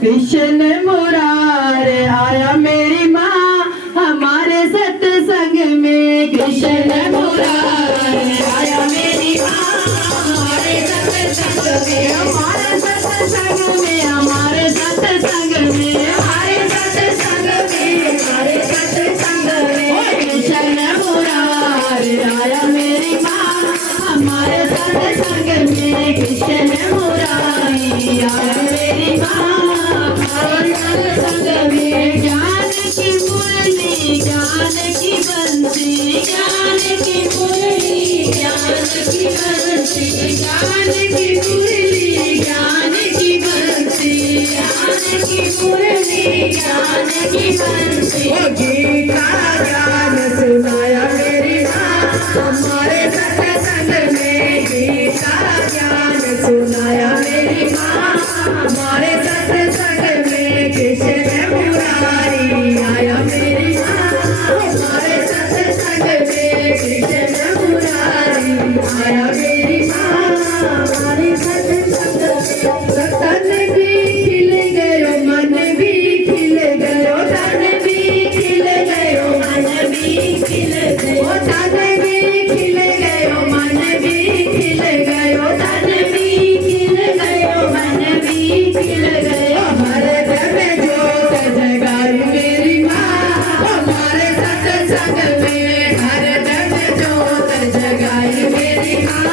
कृष्ण मुरारे आया मेरी माँ हमारे सत्संग में। कृष्ण मुरारे आया मेरी माँ हमारे सत्संग में। हमारे सत्संग में हमारे सत्संग में हमारे सत्संग में हमारे सत्संग में। कृष्ण मुरारे आया मेरी माँ हमारे सत्संग में। कृष्ण मुरारी आया मेरी माँ सत्संग में। ज्ञान की मुरली ज्ञान की बंसी ज्ञान की मुरली ज्ञान की बंसी ज्ञान की मुरली ज्ञान की बंसी ज्ञान की मुरली ज्ञान की बंसी। गीता ज्ञान सुनाया मेरी माँ हमारे सत्संग में। गीता ज्ञान सुनाया मेरी माँ हमारे सत्संग में। कृष्ण मुरारी आया मेरी माँ हमारे सत्संग में। कृष्ण मुरारी आया मेरी माँ हमारे सत्संग में। तन भी खिल गयो मन भी खिल गयो तन भी खिल गयो मन भी खिल गयो तन भी खिल गयो मन भी खिल गयो तन भी खिल गयो मन भी खिल गयो। हृदय में ज्योत जगाई मेरी माँ हमारे सत्संग में। हृदय में ज्योत जगाई मेरी माँ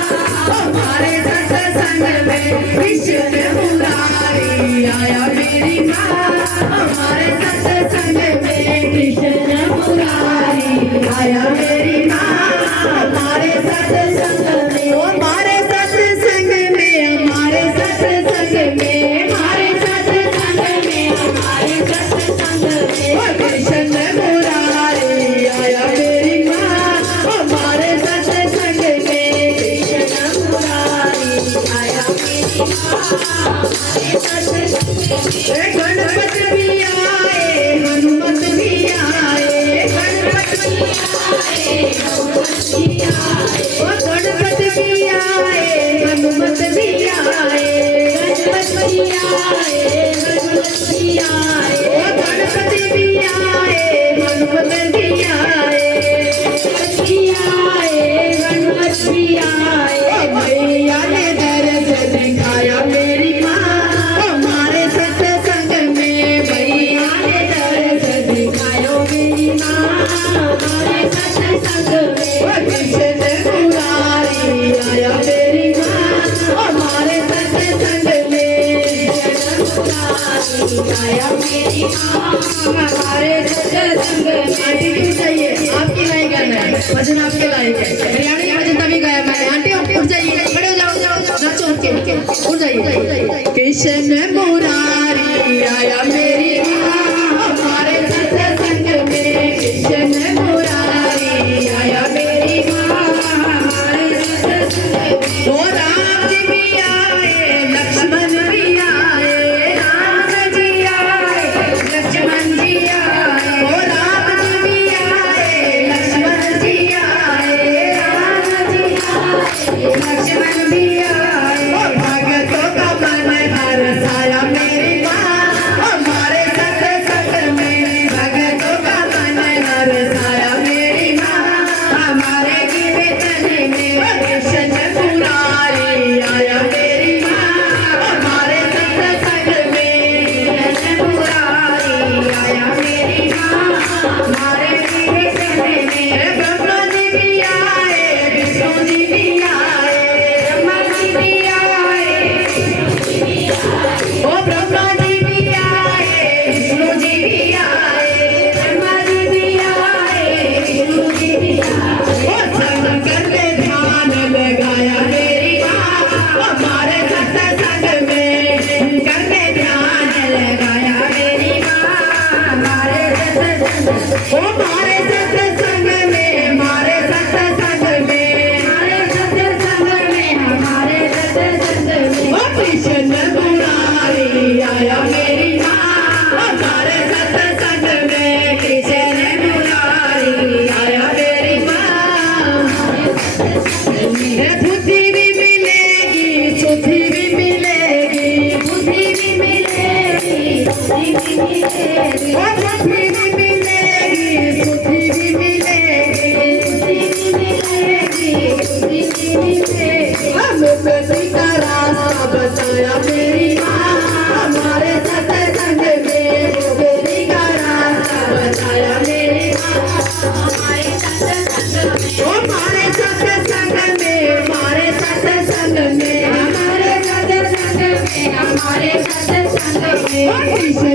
हमारे सत्संग में। कृष्ण मुरारी आया मेरी माँ हमारे सत्संग में। कृष्ण मुरारी आया मेरी माँ हमारे सत्संग में। हमारे सत्संग में हमारे सत्संग में हमारे सत्संग में हमारे सत्संग में। कृष्ण मुरारी आया मेरी माँ हमारे सत्संग में। कृष्ण मुरारी आया मेरी माँ हमारे सत्संग में। गणपत भी आए हनुमत भी आए गणपत भी आए हनुमत भी आए। गणपत भी आए हनुमत भी आए गणपत भी आए हनुमत भी आए। गणपत भी आए हनुमत भी आए गणपत भी आए हनुमत भी आए। भैया ने दर्शन दिखाया मेरी माँ हमारे सत्संग में। भैया ने दर्शन दिखाया मेरी माँ हमारे सत्संग में। कृष्ण मुरारी आया मेरी माँ हमारे सत्संग में। कृष्ण मुरारी आया मेरी माँ हमारे सत्संग में। आंटी क्यों चाहिए आपकी लाइक है भजन आपके लाइक है। हरियाणवी भजन तभी गाया मैंने। आंटी आप उठ जाइए खड़े हो जाओ नाचो उठ जाइए। कृष्ण मुरारी आया मेरी माँ हमारे सत्संग में। कृष्ण मुरारी आया मेरी माँ हमारे सत्संग में। ओ राम जी भी आए लक्ष्मण भी आए राम जी आए लक्ष्मण जी आए। ओ राम जी भी आए लक्ष्मण जी आए राम जी आए लक्ष्मण भी आए। भगतों का मन हरसाया मेरी माँ हमारे सत्संग में। भगतों का मन हरसाया मेरी माँ हमारे कीर्तन में। कृष्ण मुरारी आया मेरी माँ हमारे सत्संग में। कृष्ण मुरारी आया मेरी माँ हमारे कीर्तन में। ब्रह्मा जी भी आए विष्णु जी भी आए ब्रह्मा जी भी आए ओ ब्रह्मा जी भी आए विष्णु जी भी आए ब्रह्मा जी भी आए विष्णु जी भी आए। ओ शंकर ने ध्यान लगाया मेरी माँ हमारे सत्संग में। शंकर ने ध्यान लगाया मेरी माँ हमारे सत्संग में। ओ हमारे सत्संग में हमारे सत्संग में हमारे सत्संग में हमारे सत्संग में। ओ कृष्ण मुरारी आया मेरी माँ हमारे सत्संग में। कृष्ण मुरारी आया मेरी माँ बुद्धि भी मुक्ति का रास्ता बताया मेरी माँ, हमारे सत्संग में मुक्ति का रास्ता बताया मेरी माँ, हमारे सत्संग में, हमारे सत्संग में, हमारे सत्संग में, हमारे सत्संग में, हमारे सत्संग में